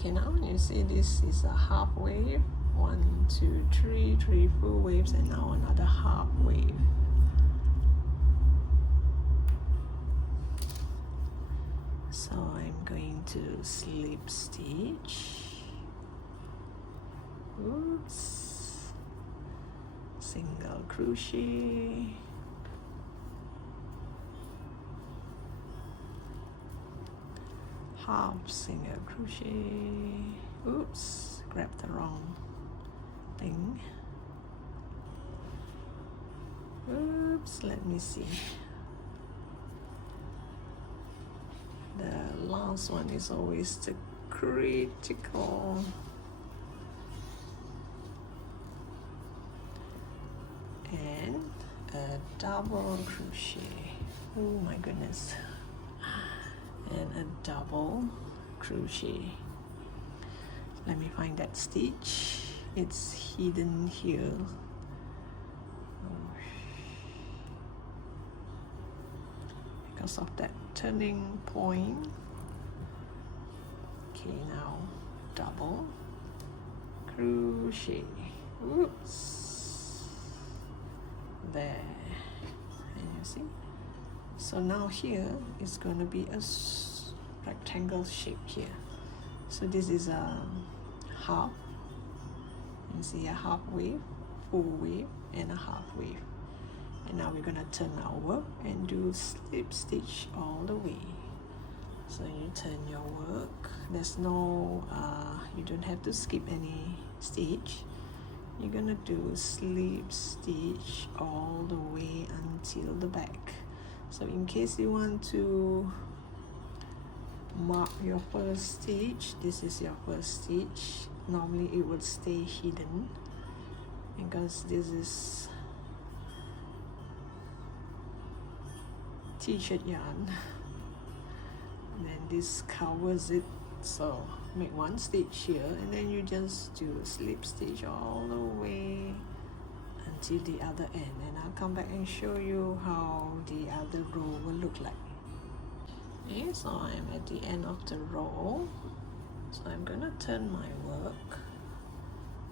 Okay, now you see this is a half wave. 1, 2, 3, 3 full waves, and now another half wave. So I'm going to slip stitch. Oops. Single crochet. Half single crochet. Oops, grabbed the wrong thing. Oops, let me see. The last one is always the critical. And a double crochet. Oh my goodness. And a double crochet. Let me find that stitch. It's hidden here. Because of that turning point. Okay, now double crochet. Oops. There. And you see? So now here is going to be a rectangle shape here. So this is a half. You see a half wave, full wave, and a half wave. And now we're going to turn our work and do slip stitch all the way. So you turn your work. There's no, you don't have to skip any stitch. You're going to do slip stitch all the way until the back. So in case you want to mark your first stitch, this is your first stitch. Normally it would stay hidden because this is t-shirt yarn, and then this covers it. So make one stitch here, and then you just do a slip stitch all the way until the other end, and I'll come back and show you how the other row will look like. Okay, so I'm at the end of the row, so I'm gonna turn my work,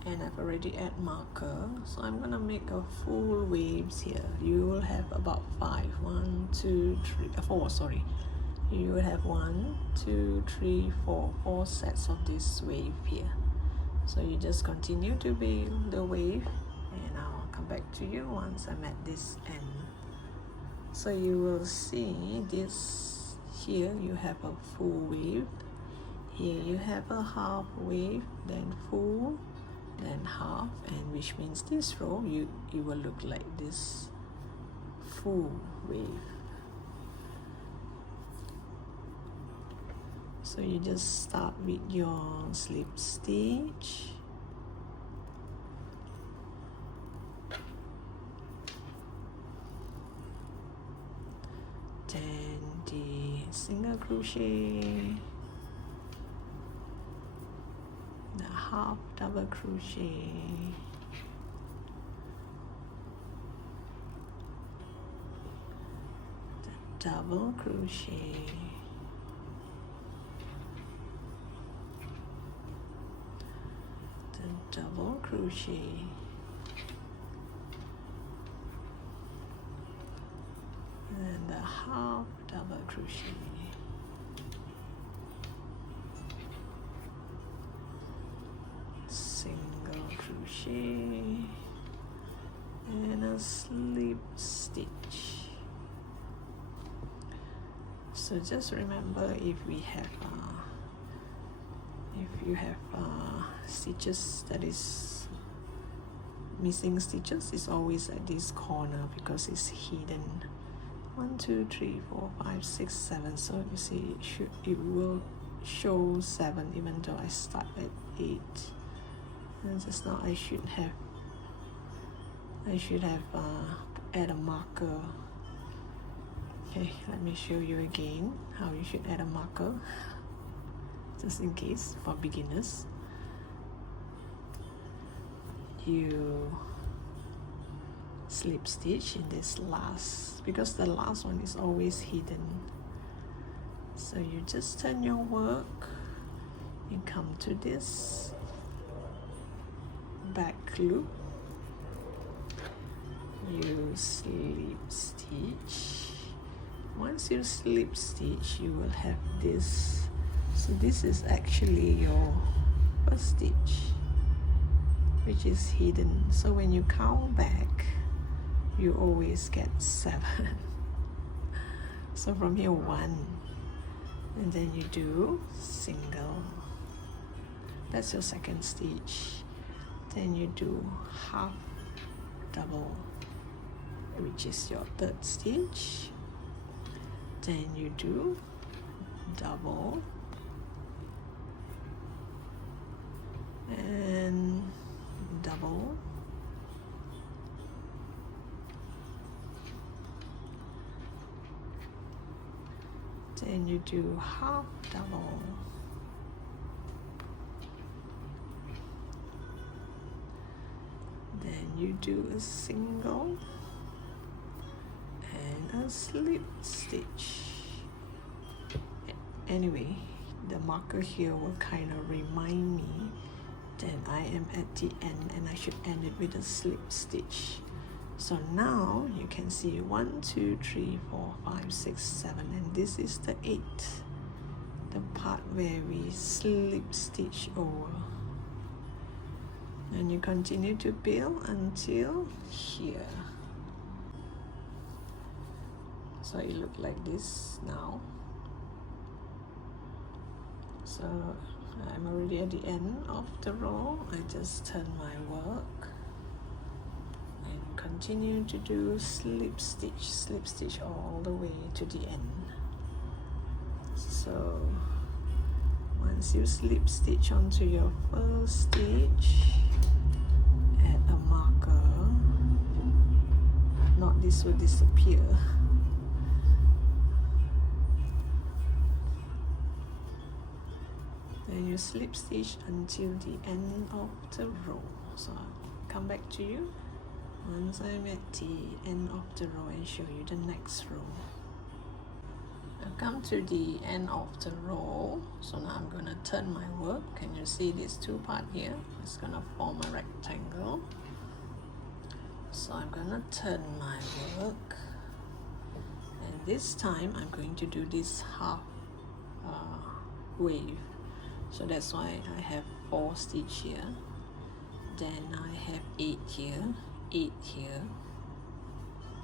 and I've already added marker, so I'm gonna make a full waves here. You will have about 5, 1, 2, 3, 4, sorry. You will have 1, 2, 3, 4 sets of this wave here. So you just continue to build the wave, and I'll come back to you once I'm at this end. So you will see this here, you have a full wave. Here you have a half wave, then full, then half, and which means this row it will look like this full wave. So you just start with your slip stitch, then the single crochet, the half double crochet, the double crochet, the double crochet, and the half double crochet, single crochet, and a slip stitch. So just remember, if you have stitches that is missing stitches, it's always at this corner because it's hidden. 1, 2, 3, 4, 5, 6, 7. So you see it will show 7 even though I start at 8. And just now I should have add a marker. Okay, let me show you again how you should add a marker, just in case for beginners. You slip stitch in this last, because the last one is always hidden. So you just turn your work, and come to this back loop. You slip stitch. Once you slip stitch, you will have this. So this is actually your first stitch, which is hidden. So when you count back, you always get 7. So from here 1, and then you do single. That's your second stitch. Then you do half double, which is your third stitch. Then you do double and double, then you do half double, then you do a single and a slip stitch. Anyway, the marker here will kind of remind me that I am at the end and I should end it with a slip stitch. So now you can see 1, 2, 3, 4, 5, 6, 7, and this is the 8th, the part where we slip stitch over. And you continue to build until here. So it looks like this now. So I'm already at the end of the row. I just turn my work and continue to do slip stitch all the way to the end. So once you slip stitch onto your first stitch, add a marker. Not this will disappear. Then you slip stitch until the end of the row. So I'll come back to you once I'm at the end of the row and show you the next row. I've come to the end of the row, so now I'm gonna turn my work. Can you see these two parts here? It's gonna form a rectangle. So I'm gonna turn my work, and this time I'm going to do this half wave. So that's why I have 4 stitch here, then I have 8 here, 8 here,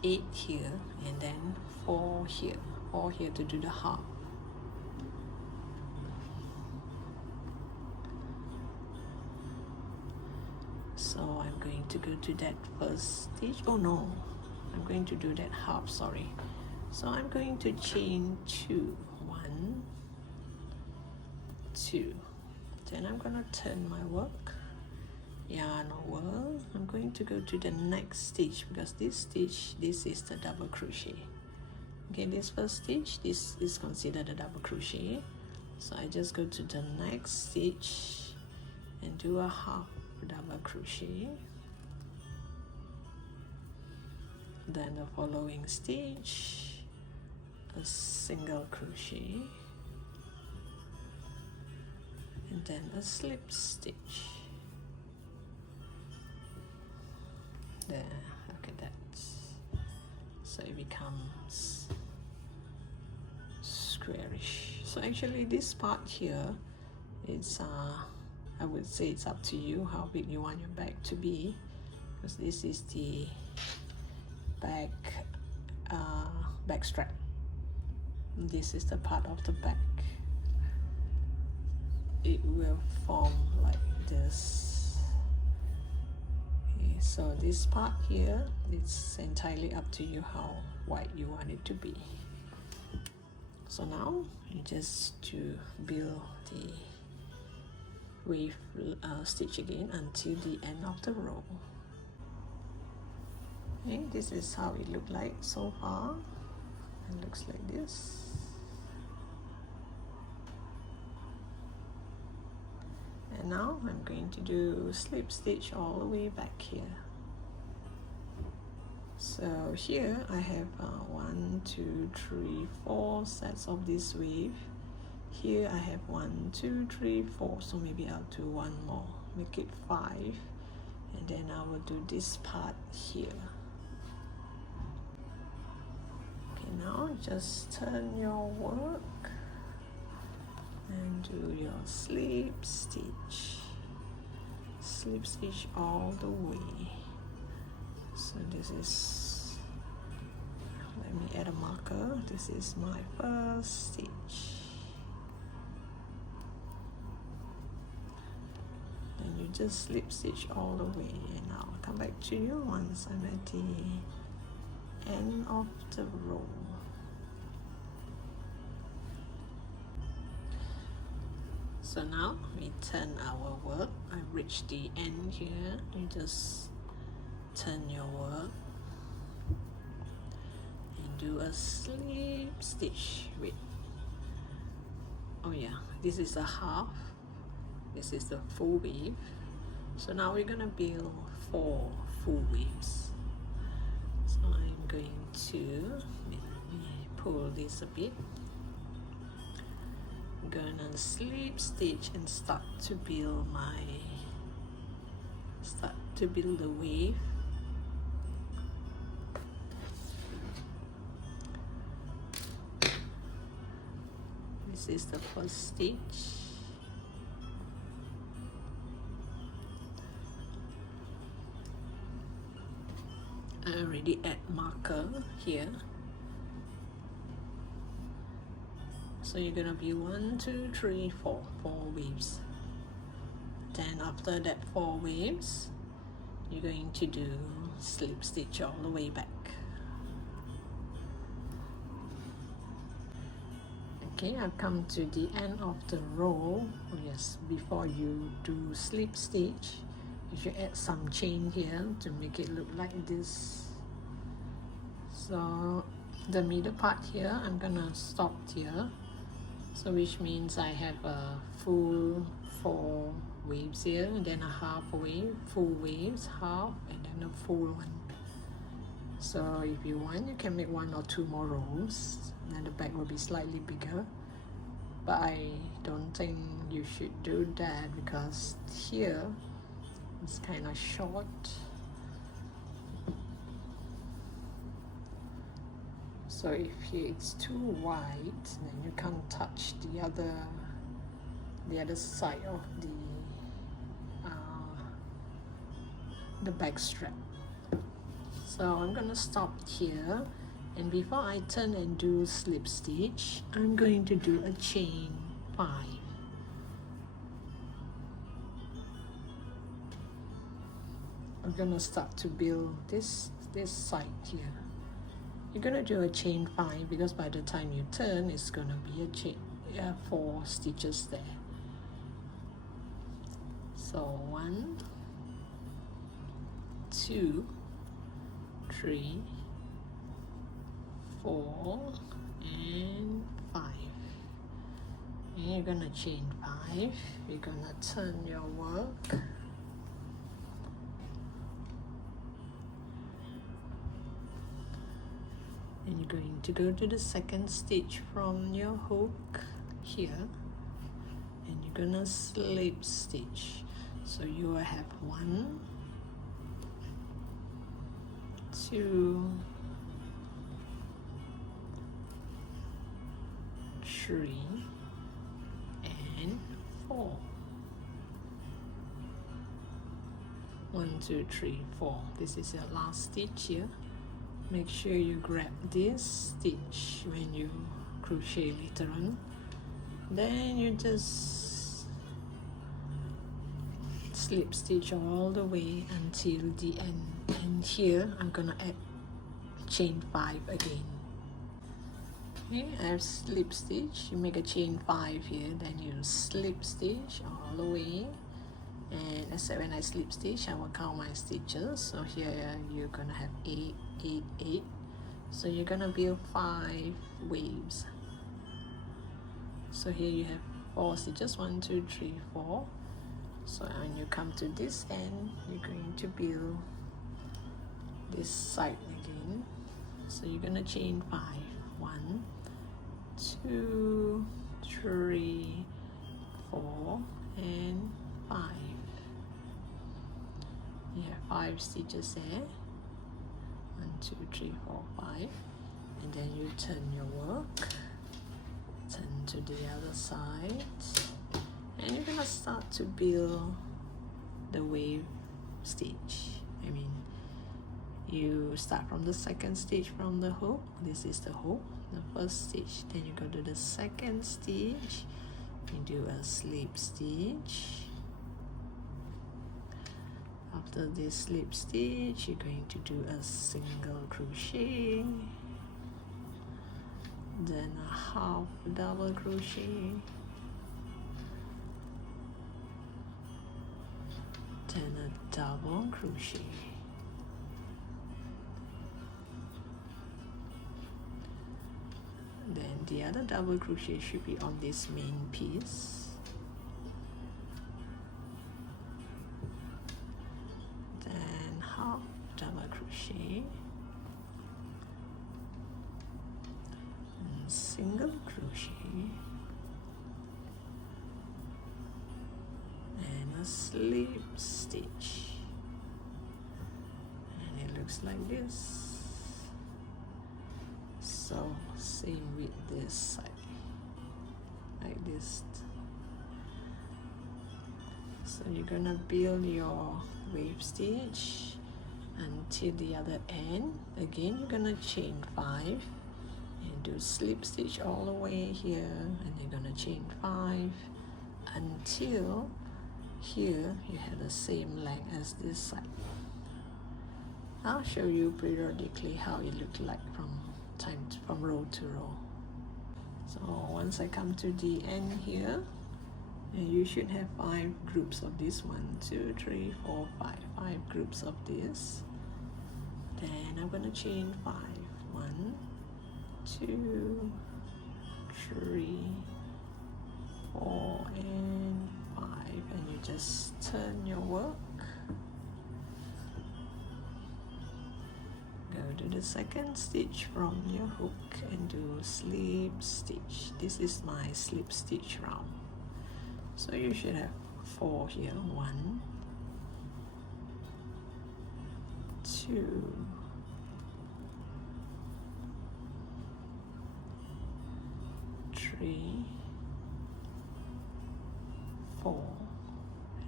8 here, and then 4 here, 4 here to do the half. So I'm going to go to that first stitch. Oh no, I'm going to do that half, sorry. So I'm going to chain 2, 1, 2. Then I'm gonna turn my work, yarn over. I'm going to go to the next stitch because this stitch, this is the double crochet. Okay, this first stitch, this is considered a double crochet. So I just go to the next stitch and do a half double crochet. Then the following stitch, a single crochet, and then a slip stitch. There, look at that. So it becomes squarish. So actually this part here is I would say it's up to you how big you want your bag to be, because this is the back strap. This is the part of the back. It will form like this. Okay, so this part here, it's entirely up to you how wide you want it to be. So now you just to build the wave stitch again until the end of the row. Okay, this is how it looked like so far. It looks like this. And now I'm going to do slip stitch all the way back here. So here I have 1, 2, 3, 4 sets of this wave. here I have 1, 2, 3, 4, so maybe I'll do one more, make it 5, and then I will do this part here. Okay, now just turn your work and do your slip stitch all the way. So this is, let me add a marker, this is my first stitch. Then you just slip stitch all the way, and I'll come back to you once I'm at the end of the row. So now we turn our work. I've reached the end here. You just turn your work and do a slip stitch with, oh yeah, this is a half, this is the full weave. So now we're gonna build 4 full weaves. So I'm going to pull this a bit. I'm gonna slip stitch and start to build the wave. This is the first stitch. I already add marker here. So you're gonna be 1, 2, 3, 4 waves. Then after that 4 waves, you're going to do slip stitch all the way back. Okay, I've come to the end of the row. Oh yes, before you do slip stitch, you should add some chain here to make it look like this. So the middle part here, I'm gonna stop here. So which means I have a full 4 waves here, and then a half wave, full waves, half, and then a full one. So if you want, you can make 1 or 2 more rows, and the back will be slightly bigger. But I don't think you should do that because here it's kind of short. So if here it's too wide, then you can't touch the other side of the back strap. So I'm gonna stop here, and before I turn and do slip stitch, I'm going to do a chain 5. I'm gonna start to build this side here. You're gonna do a chain 5 because by the time you turn, it's gonna be a chain, 4 stitches there. So 1, 2, 3, 4, and 5. And you're gonna chain 5. You're gonna turn your work. And you're going to go to the second stitch from your hook here, and you're gonna slip stitch. So you will have 1, 2, 3, and 4. 1, 2, 3, 4. This is your last stitch here. Make sure you grab this stitch when you crochet later on. Then you just slip stitch all the way until the end. And here I'm gonna add chain 5 again. Okay, I've slip stitch. You make a chain 5 here, then you slip stitch all the way. And except when I slip stitch, I will count my stitches. So here you're gonna have 8, 8, 8. So you're gonna build 5 waves. So here you have 4 stitches, 1, 2, 3, 4. So when you come to this end, you're going to build this side again. So you're gonna chain 5. 1, 2, 3, 4, and 5. You have 5 stitches there. 1, 2, 3, 4, 5. And then you turn your work, turn to the other side, and you're gonna start to build the wave stitch. I mean, you start from the second stitch from the hook. This is the hook, the first stitch. Then you go to the second stitch, you do a slip stitch. After this slip stitch, you're going to do a single crochet, then a half double crochet, then a double crochet, then the other double crochet should be on this main piece, then half double crochet, and single crochet, and a slip stitch, and it looks like this. So same with this side, like this. So you're gonna build your wave stitch until the other end. Again, you're gonna chain 5 and do slip stitch all the way here, and you're gonna chain 5 until here you have the same length as this side. I'll show you periodically how it looks like from row to row. So once I come to the end here, and you should have 5 groups of this. 1, 2, 3, 4, 5. 5 groups of this. Then I'm gonna chain 5. 1, 2, 3, 4, and 5. And you just turn your work. Go to the second stitch from your hook and do slip stitch. This is my slip stitch round. So you should have 4 here. 1, 2, 3, 4,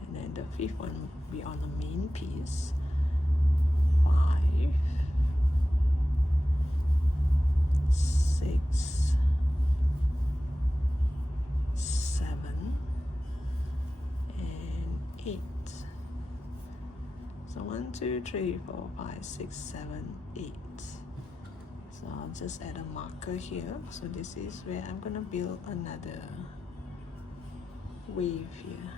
and then the 5th one will be on the main piece. 5, 6, 7, and 8. So 1, 2, 3, 4, 5, 6, 7, 8. So I'll just add a marker here. So this is where I'm gonna build another wave here.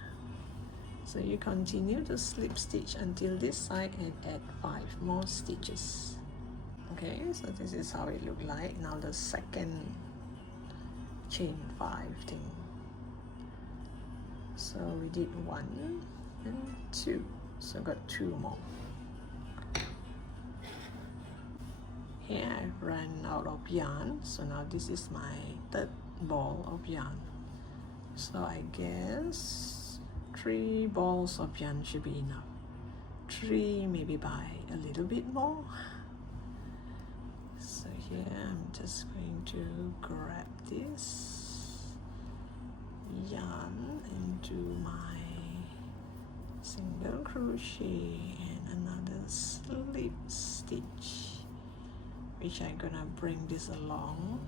So you continue to slip stitch until this side and add 5 more stitches. Okay, so this is how it look like. Now the second chain 5 thing. So we did 1 and 2, so got 2 more. Here I've run out of yarn, so now this is my 3rd ball of yarn. So I guess 3 balls of yarn should be enough. 3, maybe buy a little bit more. So here I'm just going to grab this yarn and do my single crochet and another slip stitch, which I'm gonna bring this along.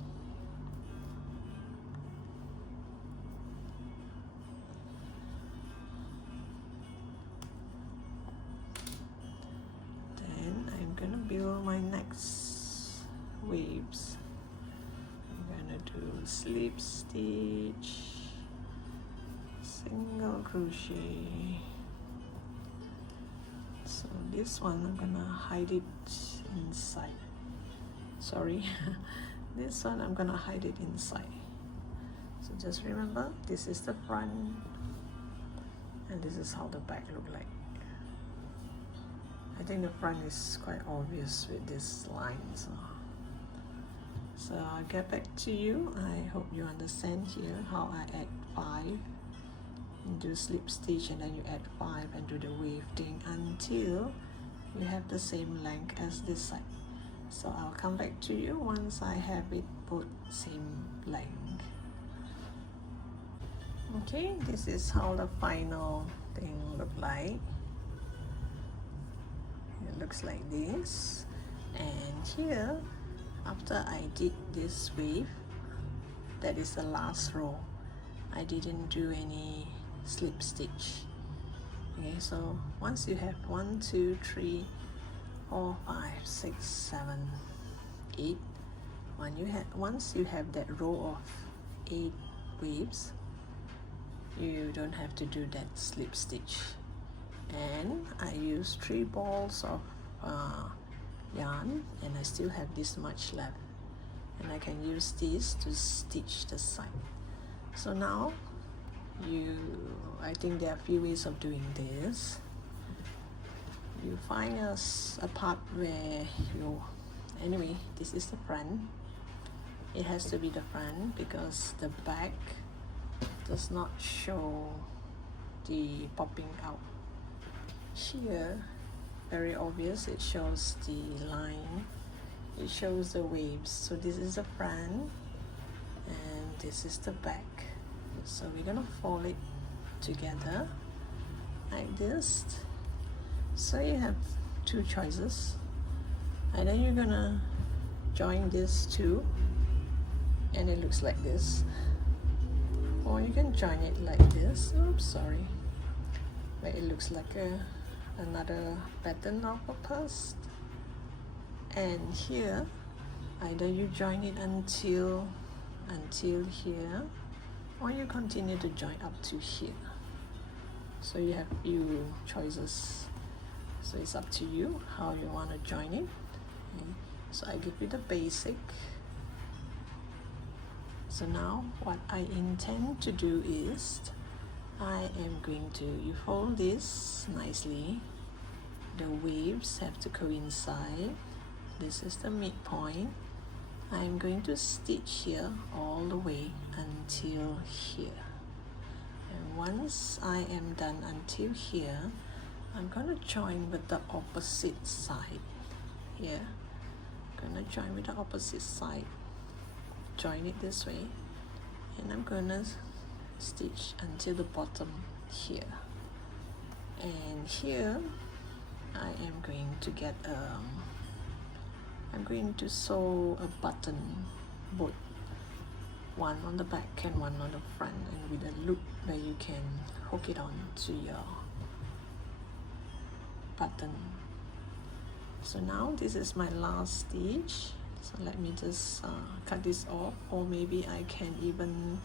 Then I'm gonna build my next waves. I'm gonna do slip stitch, single crochet. So this one I'm gonna hide it inside. Sorry, this one I'm gonna hide it inside. So just remember, this is the front and this is how the back look like. I think the front is quite obvious with this line, So I'll get back to you. I hope you understand here how I add 5 and do slip stitch, and then you add 5 and do the wave thing until you have the same length as this side. So I'll come back to you once I have it both same length. Okay, this is how the final thing look like. It looks like this, and here after I did this wave, that is the last row, I didn't do any slip stitch. Okay, so once you have 1 2 3 4 5 6 7 8, once you have that row of 8 waves, you don't have to do that slip stitch. And I use 3 balls of yarn, and I still have this much left, and I can use this to stitch the side. So now I think there are a few ways of doing this. You find a part where anyway, this is the front. It has to be the front because the back does not show the popping out. Here, very obvious, it shows the line, it shows the waves. So this is the front and this is the back. So we're gonna fold it together like this. So you have 2 choices. Either you're gonna join this two and it looks like this, or you can join it like this. Oops, sorry, where it looks like another pattern of a purse. And here, either you join it until here, or you continue to join up to here. So you have few choices. So it's up to you how you want to join it. Okay. So I give you the basic. So now what I intend to do is I am going to, you fold this nicely. The waves have to coincide. This is the midpoint. I'm going to stitch here all the way until here. And once I am done until here, I'm going to join with the opposite side. Here, I'm going to join with the opposite side. Join it this way, and I'm going to stitch until the bottom here. And here, I am going to get I'm going to sew a button, both one on the back and one on the front, and with a loop where you can hook it on to your button. So now this is my last stitch. So let me just cut this off, or maybe I can even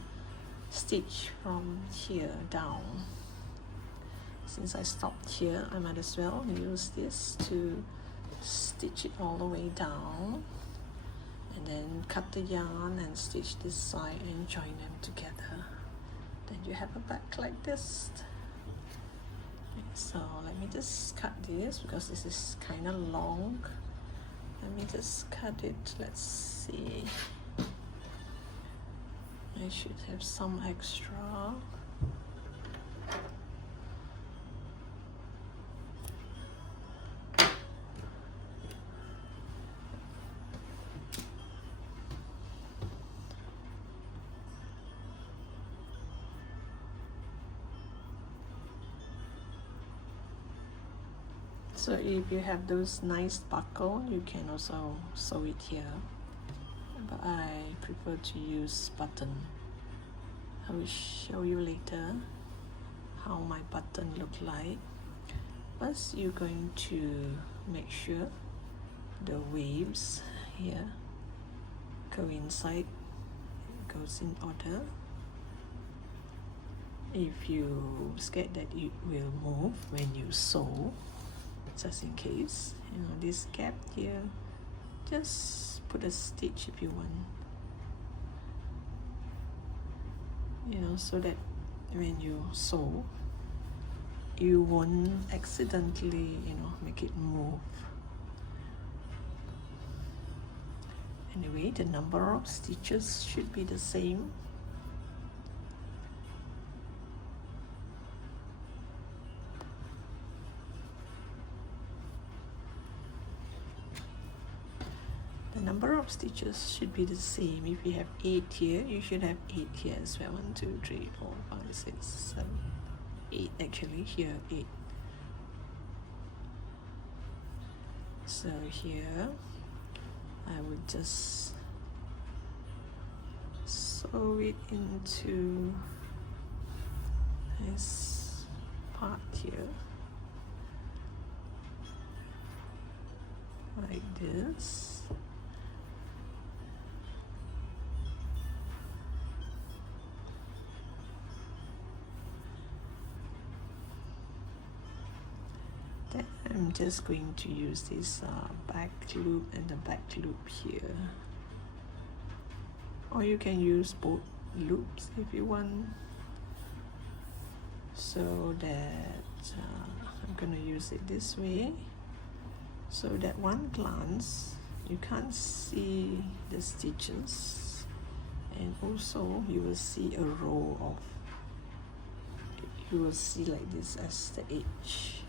stitch from here down. Since I stopped here, I might as well use this to stitch it all the way down, and then cut the yarn and stitch this side and join them together. Then you have a back like this. Okay, so let me just cut this because this is kind of long. Let me just cut it. Let's see. I should have some extra. So if you have those nice buckle, you can also sew it here, but I prefer to use button. I will show you later how my button look like. First, you're going to make sure the waves here coincide, goes in order. If you scared that it will move when you sew, just in case, this gap here, just put a stitch if you want, so that when you sew, you won't accidentally, make it move. Anyway, the number of stitches should be the same. The number of stitches should be the same. If you have 8 here, you should have 8 here as well. 1, 2, 3, 4, 5, 6, 7, 8. Actually, here 8. So here, I would just sew it into this part here, like this. Then I'm just going to use this back loop and the back loop here, or you can use both loops if you want, so that I'm gonna use it this way, so that one glance you can't see the stitches, and also you will see a row of, you will see like this as the edge,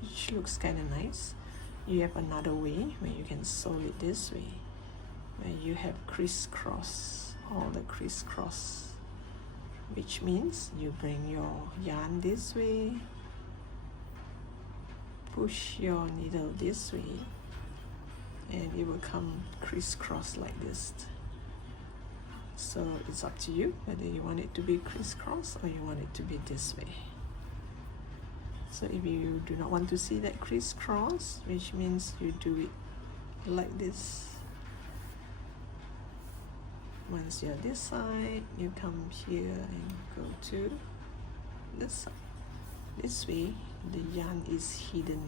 which looks kind of nice. You have another way where you can sew it this way, where you have crisscross, all the crisscross, which means you bring your yarn this way, push your needle this way, and it will come crisscross like this. So it's up to you whether you want it to be crisscross or you want it to be this way. So if you do not want to see that crisscross, which means you do it like this. Once you're this side, you come here and go to this side. This way, the yarn is hidden.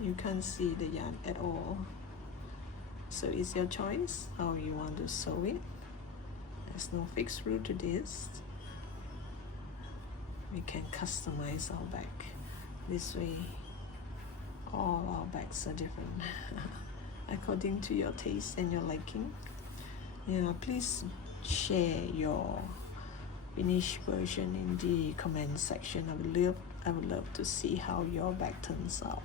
You can't see the yarn at all. So it's your choice how you want to sew it. There's no fixed rule to this. We can customize our bag this way. All our bags are different according to your taste and your liking. Yeah, please share your finished version in the comment section. I would love to see how your bag turns out.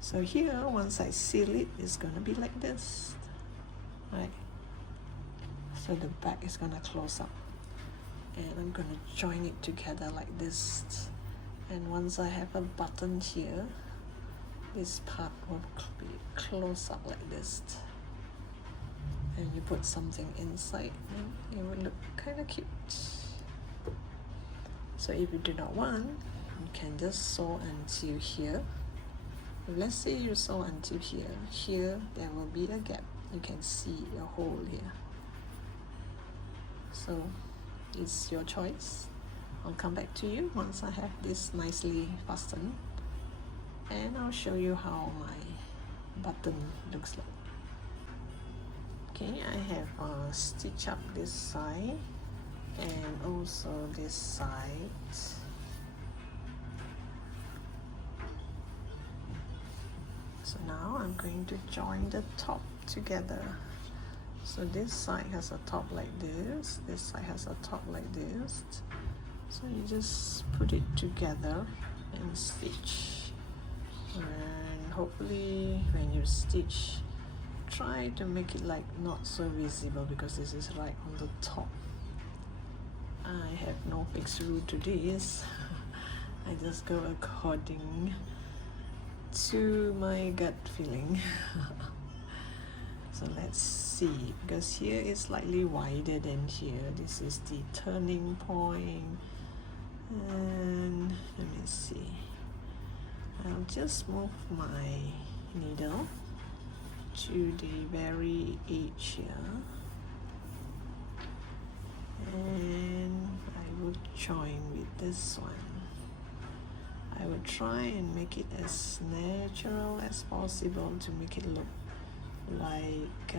So here, once I seal it, it's gonna be like this, right? So the back is gonna close up, and I'm gonna join it together like this. And once I have a button here, this part will be close up like this. And you put something inside, and it will look kind of cute. So if you do not want, you can just sew until here. Let's say you sew until here. Here there will be a gap. You can see a hole here. So it's your choice. I'll come back to you once I have this nicely fastened, and I'll show you how my button looks like. Okay, I have stitched up this side and also this side. So now I'm going to join the top together. So this side has a top like this side has a top like this. So you just put it together and stitch. And hopefully when you stitch, try to make it like not so visible, because this is right on the top. I have no fixed rule to this. I just go according to my gut feeling. So let's see, because here is slightly wider than here. This is the turning point. And let me see, I'll just move my needle to the very edge here, and I will join with this one. I will try and make it as natural as possible to make it look like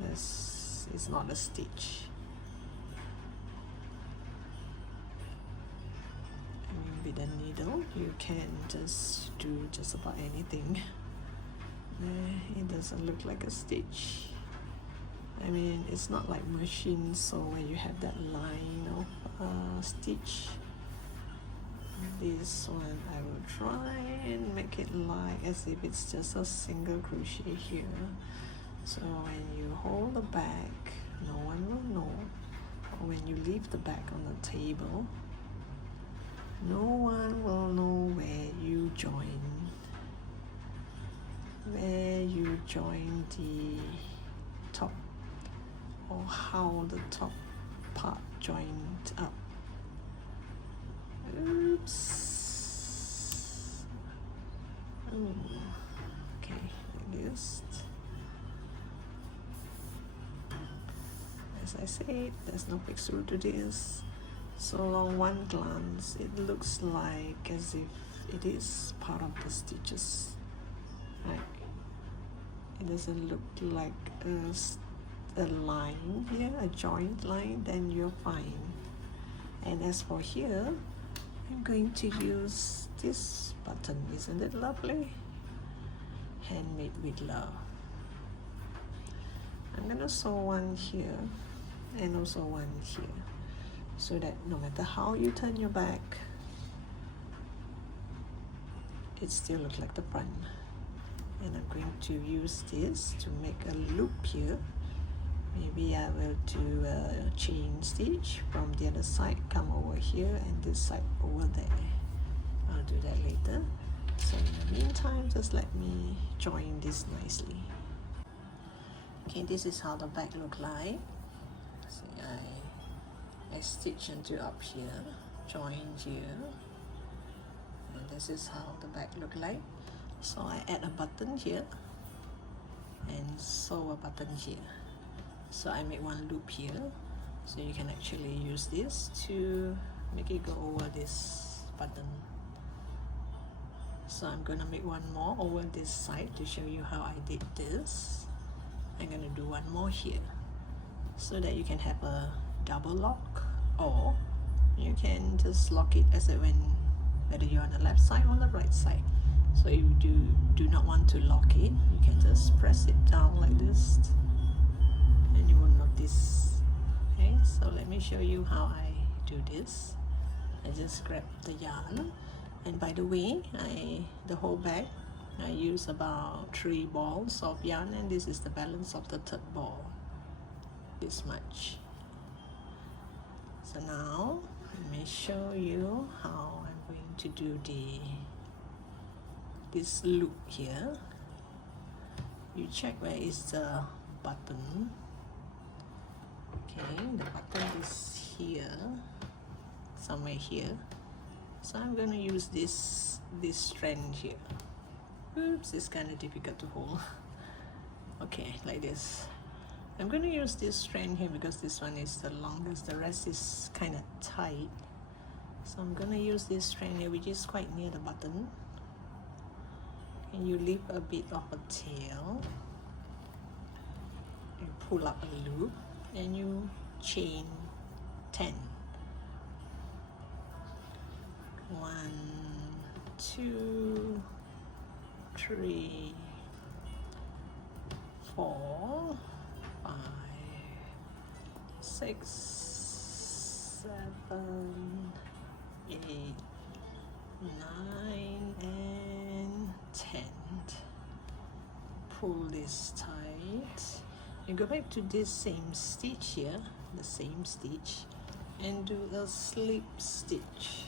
this is not a stitch. And with a needle, you can just do just about anything. It doesn't look like a stitch. I mean, it's not like machine, so when you have that line of stitch, this one I will try and make it like as if it's just a single crochet here. So when you hold the bag, no one will know. Or when you leave the bag on the table, no one will know where you join the top, or how the top part joined up. Oops. Ooh. Okay, like this. As I said, there's no fixed rule to this. So on one glance, it looks like as if it is part of the stitches. Right? It doesn't look like a line here, a joint line, then you're fine. And as for here, I'm going to use this button. Isn't it lovely? Handmade with love. I'm gonna sew one here and also one here, so that no matter how you turn your back, it still looks like the front. And I'm going to use this to make a loop here. Maybe I will do a chain stitch from the other side, come over here, and this side over there. I'll do that later. So in the meantime, just let me join this nicely. Okay, this is how the back look like. See, I stitch into up here, join here, and this is how the back look like. So I add a button here and sew a button here. So I make one loop here, so you can actually use this to make it go over this button. So I'm gonna make one more over this side to show you how I did this. I'm gonna do one more here, so that you can have a double lock, or you can just lock it as it when whether you're on the left side or the right side. So if you do not want to lock it, you can just press it down like this, and you will notice. Okay, so let me show you how I do this. I just grab the yarn, and by the way, the whole bag I use about 3 balls of yarn, and this is the balance of the third ball, this much. So now let me show you how I'm going to do this loop here. You check where is the button. Okay, the button is here, somewhere here. So I'm going to use this strand here. Oops, it's kind of difficult to hold. Okay, like this. I'm going to use this strand here because this one is the longest, the rest is kind of tight. So I'm going to use this strand here, which is quite near the button. And you leave a bit of a tail. You pull up a loop and you chain 10. 1, 2, 3, 4, 5, 6, 7, 8, 9, and 10. Pull this tight. You go back to this same stitch here, the same stitch, and do a slip stitch.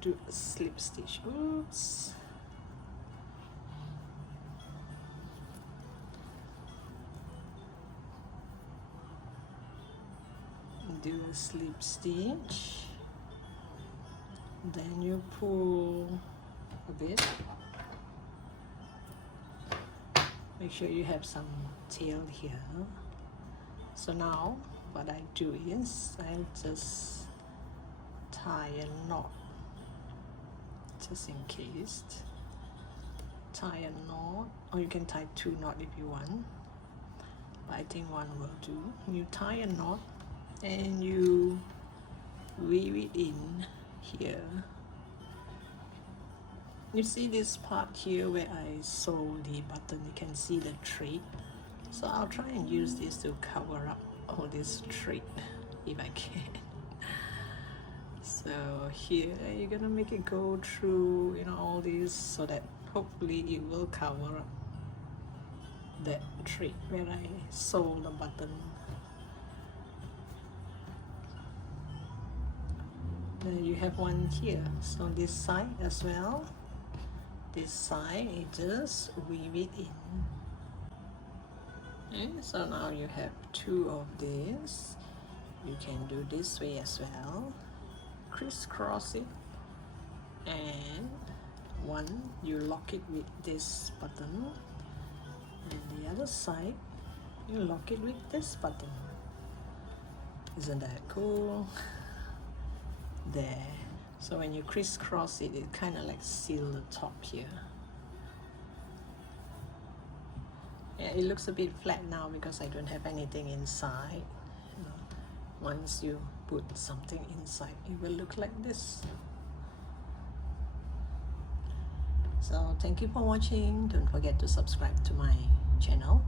Do a slip stitch. Oops. Do a slip stitch. Then you pull a bit. Make sure you have some tail here. So now what I do is I'll just tie a knot, just in case. Tie a knot, or you can tie 2 knots if you want, but I think one will do. You tie a knot and you weave it in here. You see this part here where I sew the button, you can see the thread. So I'll try and use this to cover up all this thread if I can. So here you're gonna make it go through, you know, all this so that hopefully it will cover up that thread where I sew the button. Then you have one here, so this side as well. This side, you just weave it in. Okay, so now you have two of this. You can do this way as well. Crisscross it, and one you lock it with this button, and the other side you lock it with this button. Isn't that cool? There. So when you crisscross it, it kind of like seal the top here. Yeah, it looks a bit flat now because I don't have anything inside. You know, once you put something inside, it will look like this. So thank you for watching. Don't forget to subscribe to my channel,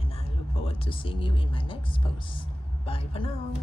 and I look forward to seeing you in my next post. Bye for now.